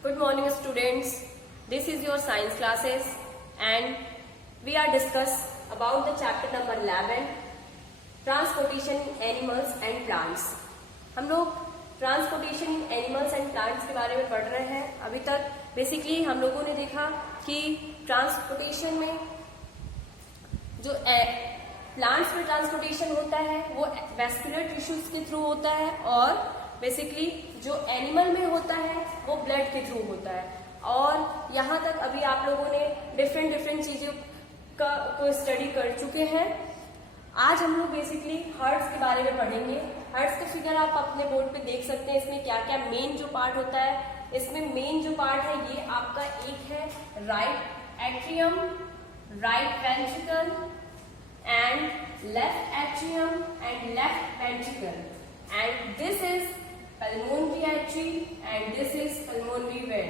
Good morning students. This is your science classes and we are discuss about the chapter number 11 transportation in animals and plants. हम लोग ट्रांसपोर्टेशन इन animals and plants के बारे में पढ़ रहे हैं. अभी तक बेसिकली हम लोगों ने देखा कि ट्रांसपोर्टेशन में जो प्लांट्स में ट्रांसपोर्टेशन होता है वो वैस्कुलर टिश्यूज के थ्रू होता है और बेसिकली जो एनिमल में होता है वो ब्लड के थ्रू होता है. और यहाँ तक अभी आप लोगों ने डिफरेंट चीजों को स्टडी कर चुके हैं. आज हम लोग बेसिकली हर्ट्स के बारे में पढ़ेंगे. हर्ट्स का फिगर आप अपने बोर्ड पे देख सकते हैं. इसमें क्या क्या मेन जो पार्ट होता है, इसमें मेन जो पार्ट है ये आपका एक है right atrium, right ventricle and left atrium and left ventricle, and this is pulmonary artery and this is pulmonary vein.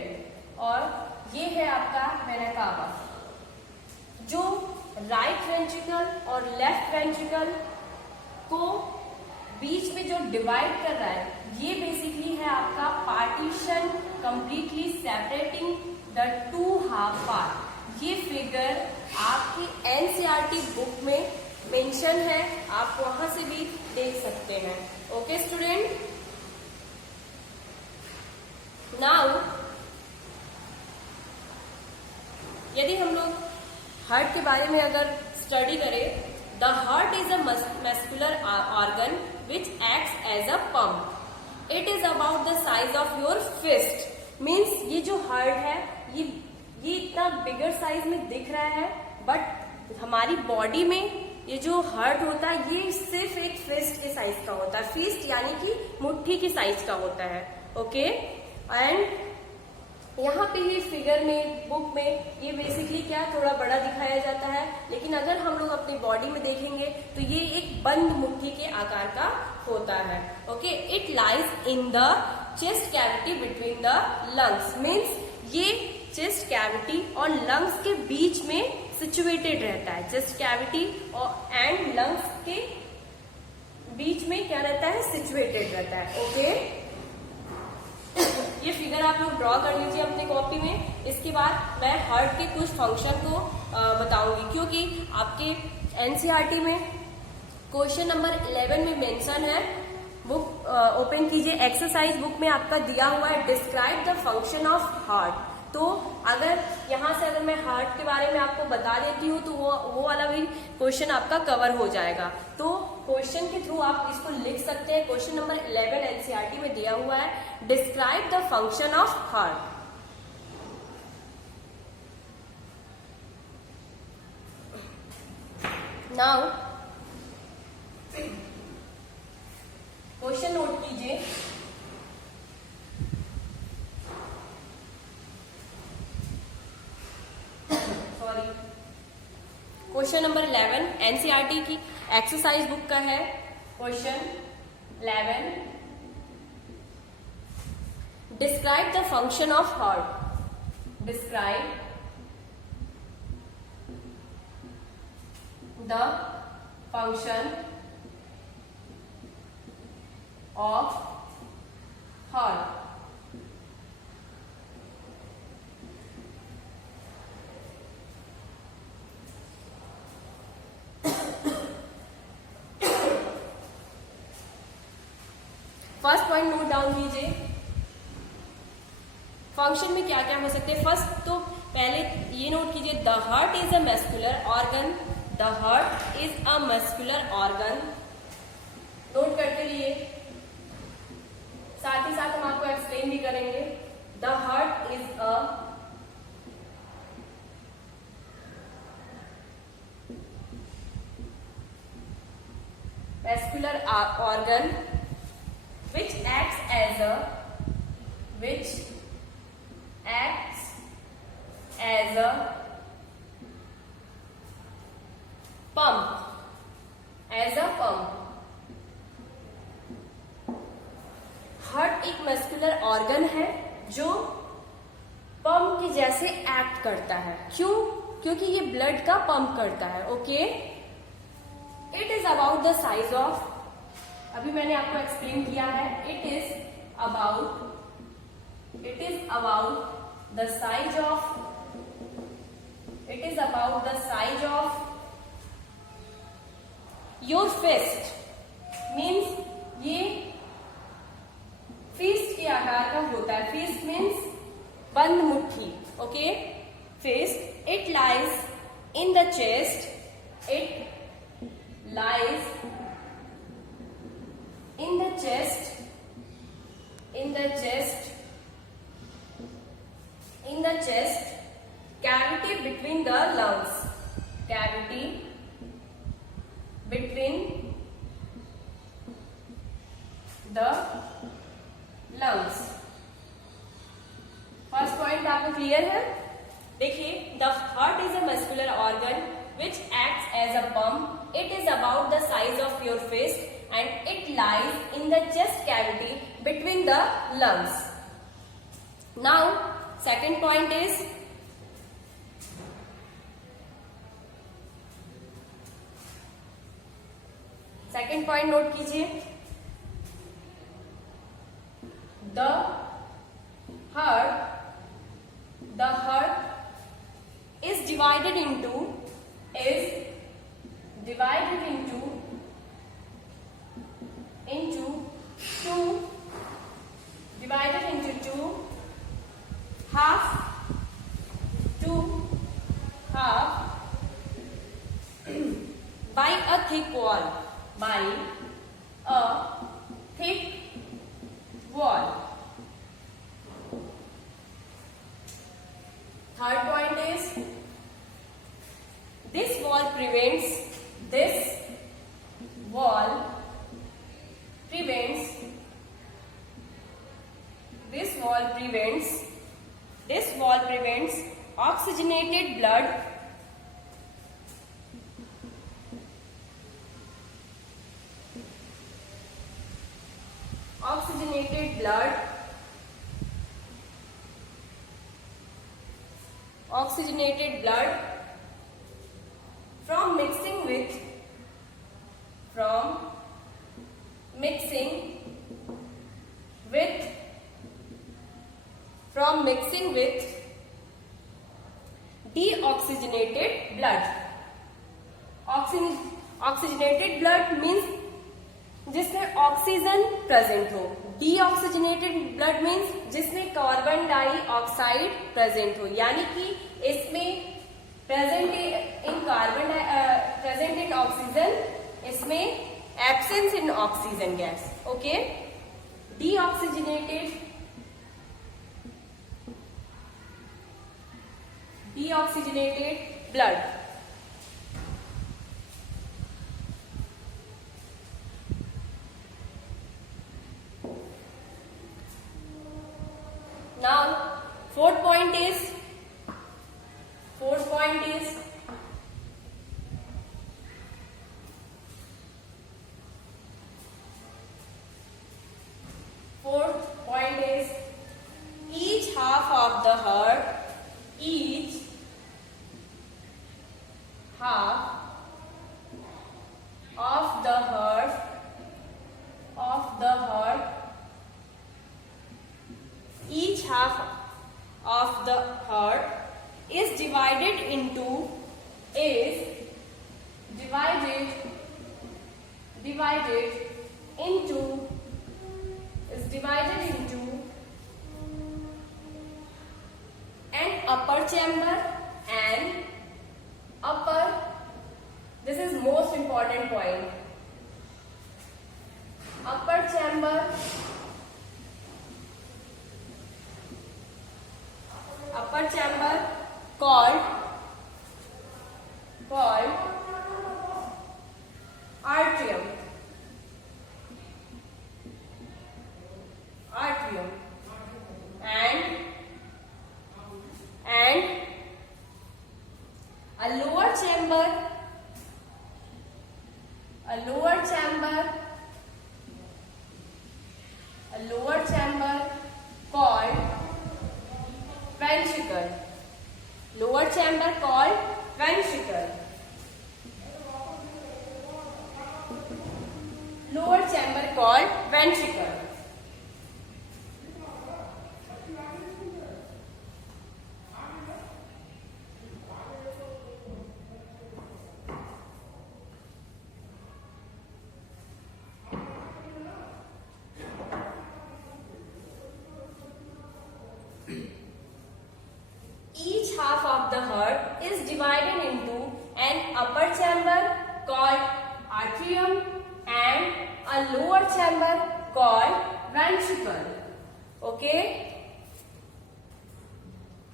और ये है आपका वेना कावा. जो राइट वेंट्रिकल और लेफ्ट वेंट्रिकल को बीच में जो डिवाइड कर रहा है ये बेसिकली है आपका partition completely separating the two half part. ये फिगर आपकी एनसीईआरटी बुक में मेंशन है, आप वहां से भी देख सकते हैं. ओके स्टूडेंट, नाउ यदि हम लोग हार्ट के बारे में अगर स्टडी करें, the heart is a muscular organ which acts as a pump. It is about the size of your fist. Means ये जो हार्ट है ये इतना बिगर साइज में दिख रहा है, बट हमारी बॉडी में ये जो हार्ट होता है ये सिर्फ एक फिस्ट के साइज का होता है. फिस्ट यानी कि मुट्ठी के साइज का होता है. ओके, एंड यहाँ पे ये फिगर में बुक में ये बेसिकली क्या थोड़ा बड़ा दिखाया जाता है, लेकिन अगर हम लोग अपनी बॉडी में देखेंगे तो ये एक बंद मुट्ठी के आकार का होता है. Okay, it lies in the chest cavity between the lungs. Means ये चेस्ट कैविटी और लंग्स के बीच में सिचुएटेड रहता है. चेस्ट कैविटी और एंड लंग्स के बीच में क्या रहता है, सिचुएटेड रहता है. ओके, ये फिगर आप लोग ड्रॉ कर लीजिए अपने कॉपी में. इसके बाद मैं हार्ट के कुछ फंक्शन को बताऊंगी, क्योंकि आपके एनसीईआरटी में क्वेश्चन नंबर 11 में मेंशन है. बुक ओपन कीजिए, एक्सरसाइज बुक में आपका दिया हुआ है describe the function of heart. तो अगर यहाँ से अगर मैं हार्ट के बारे में आपको बता देती हूँ तो वो वाला भी क्वेश्चन आपका कवर हो जाएगा. तो क्वेश्चन के थ्रू आप इसको लिख सकते हैं. क्वेश्चन नंबर 11 एनसीईआरटी में दिया हुआ है, describe the function of heart. Now question note कीजिए. क्वेश्चन नंबर 11 एनसीईआरटी की एक्सरसाइज बुक का है. क्वेश्चन 11, describe the function of heart. Describe the function of heart. First point note down कीजिए. फंक्शन में क्या क्या हो सकते हैं. फर्स्ट तो पहले ये नोट कीजिए, the heart is a muscular organ. The heart is a muscular organ. Note करते रहिए, साथ ही साथ हम आपको एक्सप्लेन भी करेंगे. The heart is a muscular organ which acts as a pump. Heart एक मस्कुलर ऑर्गन है जो पंप के जैसे एक्ट करता है. क्यों? क्योंकि ये ब्लड का पंप करता है. Okay, it is about the size of, अभी मैंने आपको एक्सप्लेन किया है, it is about It is about the size of your fist. Means ये fist के आकार का होता है. Fist means बंद मुट्ठी. Okay, fist. It lies in the chest. It lies in the chest. Cavity between the lungs. Cavity between the lungs. First point आपको क्लियर है. देखिए, the heart is a muscular organ which acts as a pump. It is about the size of your fist and it lies in the chest cavity between the lungs. Now, second point is second point note कीजिए. The heart is divided into two half by a thick wall. Third point is this wall prevents oxygenated blood from mixing with deoxygenated blood. Oxygenated blood means जिसमें oxygen present हो. Deoxygenated blood means जिसमें carbon dioxide present हो. यानी कि इसमें present in oxygen, इसमें absence in oxygen gas. Okay, deoxygenated blood. Now, fourth point is each half of the heart is divided into an upper chamber and this is most important point. Upper chamber called atrium. And a lower chamber called ventricle. Lower chamber called ventricle. the heart is divided into an upper chamber called atrium and a lower chamber called ventricle. Okay.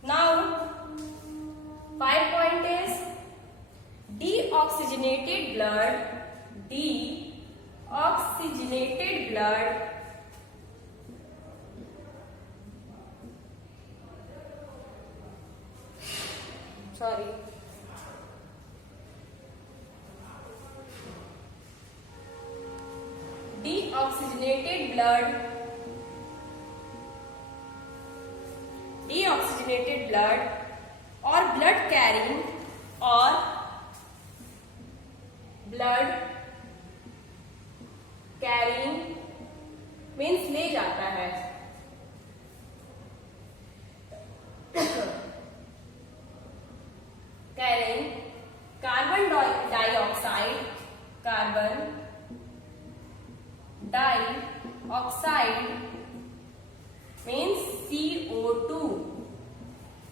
Now, 5 point is deoxygenated blood. Deoxygenated blood deoxygenated blood or blood carrying means ले जाता है carrying carbon dioxide means CO2,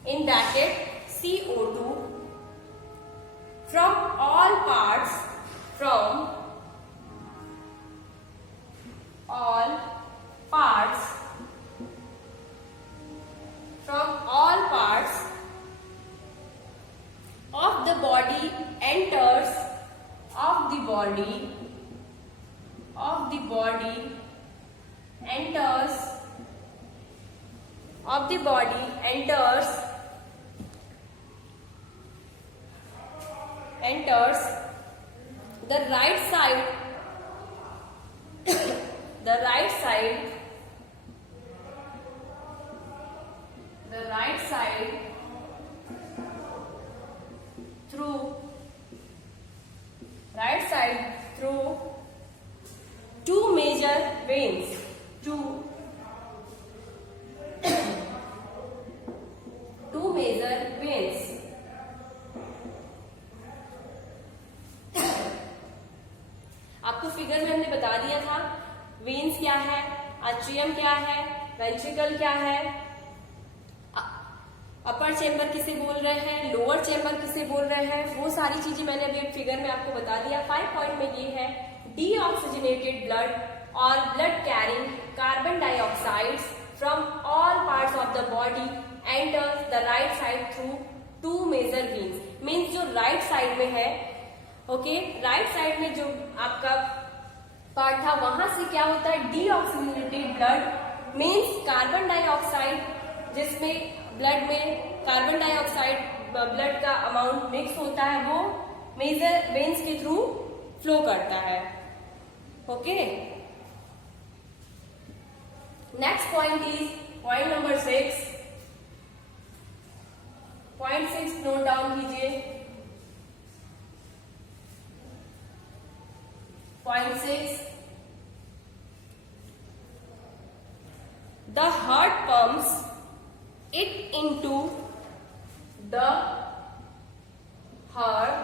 in bracket CO2 from all parts of the body enters the right side through two major veins. Two major veins. आपको फिगर में हमने बता दिया था वेन्स क्या है, आर्ट्रियम क्या है, वेंट्रिकल क्या है, अपर चेंबर किसे बोल रहे हैं, लोअर चेंबर किसे बोल रहे हैं, वो सारी चीजें मैंने अभी फिगर में आपको बता दिया। 5 पॉइंट में ये है डीऑक्सीजनेटेड ब्लड और blood carrying carbon dioxide from all parts of the body enters the right side through two major veins. Means जो राइट साइड में है, ओके, राइट साइड में जो आपका पार्ट था वहां से क्या होता है, deoxygenated blood means carbon dioxide, जिसमें ब्लड में कार्बन डाइऑक्साइड ब्लड का अमाउंट मिक्स होता है, वो मेजर वेन्स के थ्रू फ्लो करता है। Okay, next point is point number 6। Point 6 note down कीजिए। Point 6, the heart pumps it into the heart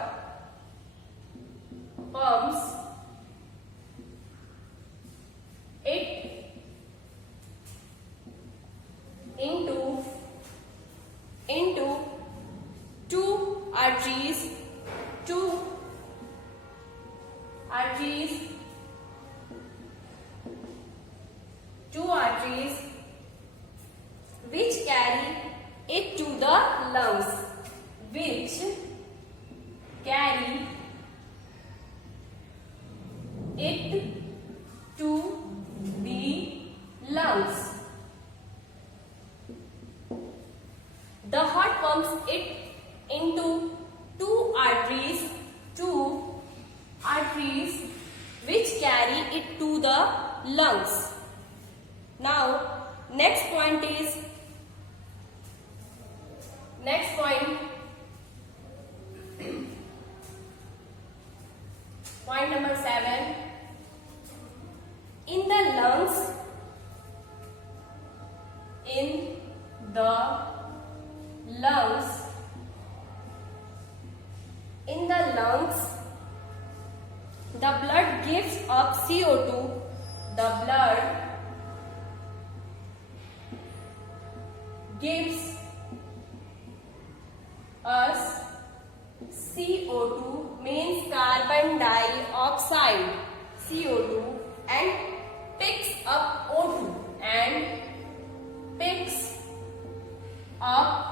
pumps it into two arteries which carry it to the lungs, The heart pumps it into two arteries which carry it to the lungs. Now, next point point number 7. In the lungs, the blood gives up CO2. The blood gives as CO2 means carbon dioxide, CO2, and picks up O2 and picks up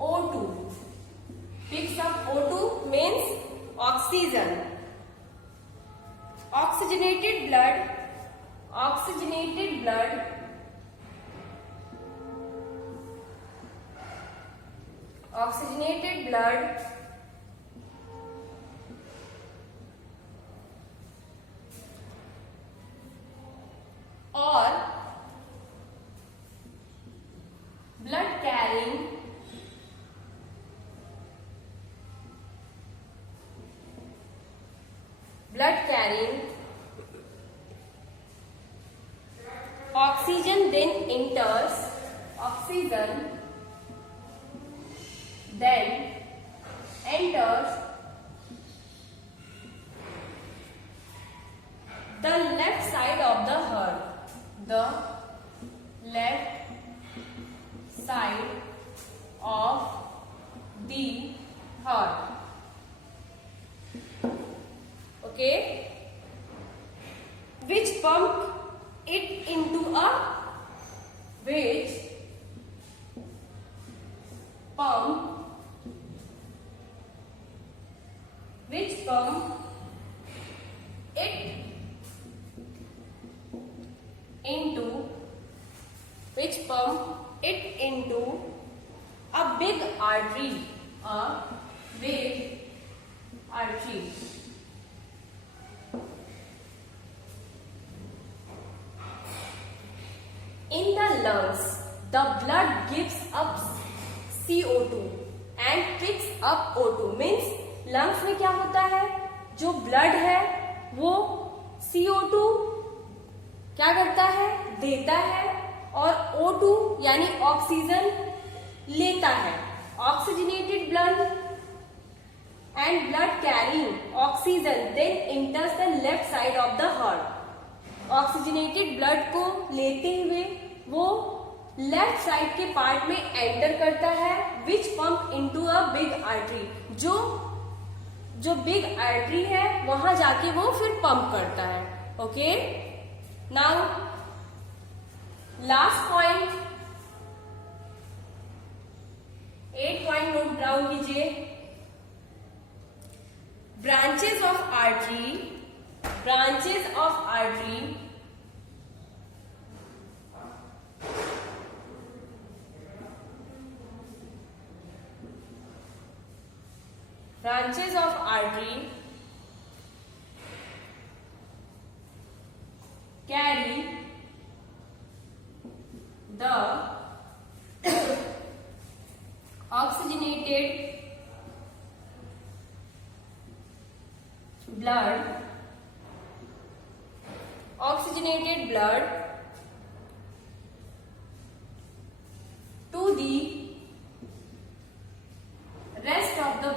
O2. Picks up O2 means oxygen. Oxygenated blood or blood carrying oxygen then enters the left side of the heart. The left side of the heart. Okay, which pump it into a which pump it into a big artery, In the lungs, the blood gives up CO2 and picks up O2. Means lungs में क्या होता है, जो ब्लड है वो CO2 क्या करता है, देता है, और O2 यानी ऑक्सीजन लेता है. Oxygenated blood and blood carrying oxygen then enters the left side of the heart. Oxygenated blood को लेते हुए वो लेफ्ट साइड के पार्ट में एंटर करता है, which pump into a big artery. जो बिग आर्टरी है वहां जाके वो फिर पंप करता है. Okay, now last point 8 point note down कीजिए. Branches of artery carry the oxygenated blood to the rest of the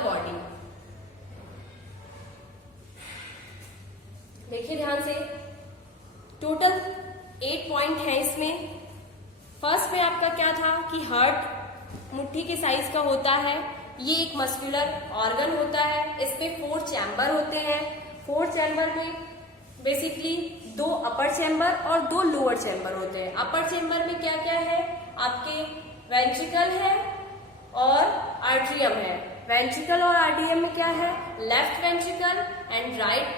body. देखिए ध्यान से, टोटल 8 पॉइंट है इसमें. फर्स्ट में आपका क्या था कि हार्ट मुट्ठी के साइज का होता है. ये एक मस्कुलर ऑर्गन होता है. इस पे 4 चैम्बर होते हैं. 4 चैम्बर में बेसिकली 2 अपर चैम्बर और 2 लोअर चैम्बर होते हैं. अपर चैम्बर में क्या क्या है, आपके वेंट्रिकल है और आर्ट्रियम है. वेंट्रिकल और आर्ट्रियम में क्या है, left ventricle and right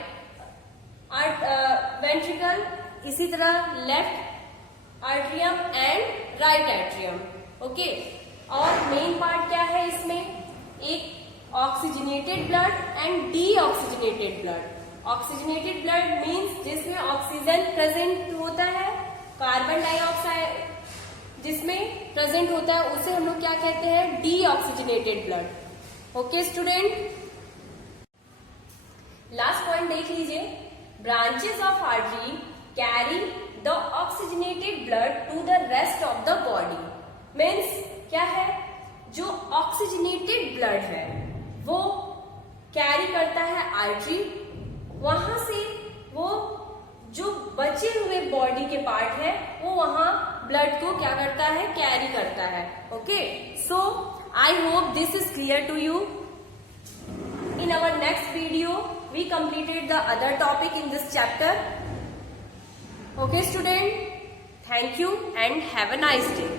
ventricle, इसी तरह left atrium and right atrium. Okay, और मेन पार्ट क्या है इसमें, एक oxygenated blood and deoxygenated blood. Oxygenated blood means जिसमें ऑक्सीजन प्रेजेंट होता है, कार्बन डाइऑक्साइड जिसमें प्रेजेंट होता है उसे हम लोग क्या कहते हैं, deoxygenated blood. Okay student, last point देख लीजिए. Branches of artery carry the oxygenated blood to the rest of the body. Means क्या है, जो ऑक्सीजनेटेड ब्लड है वो कैरी करता है आर्टरी, वहां से वो जो बचे हुए बॉडी के पार्ट है वो वहां ब्लड को क्या करता है, कैरी करता है. Okay, so I hope this is clear to you. In our next video, we completed the other topic in this chapter. Okay, student, thank you and have a nice day.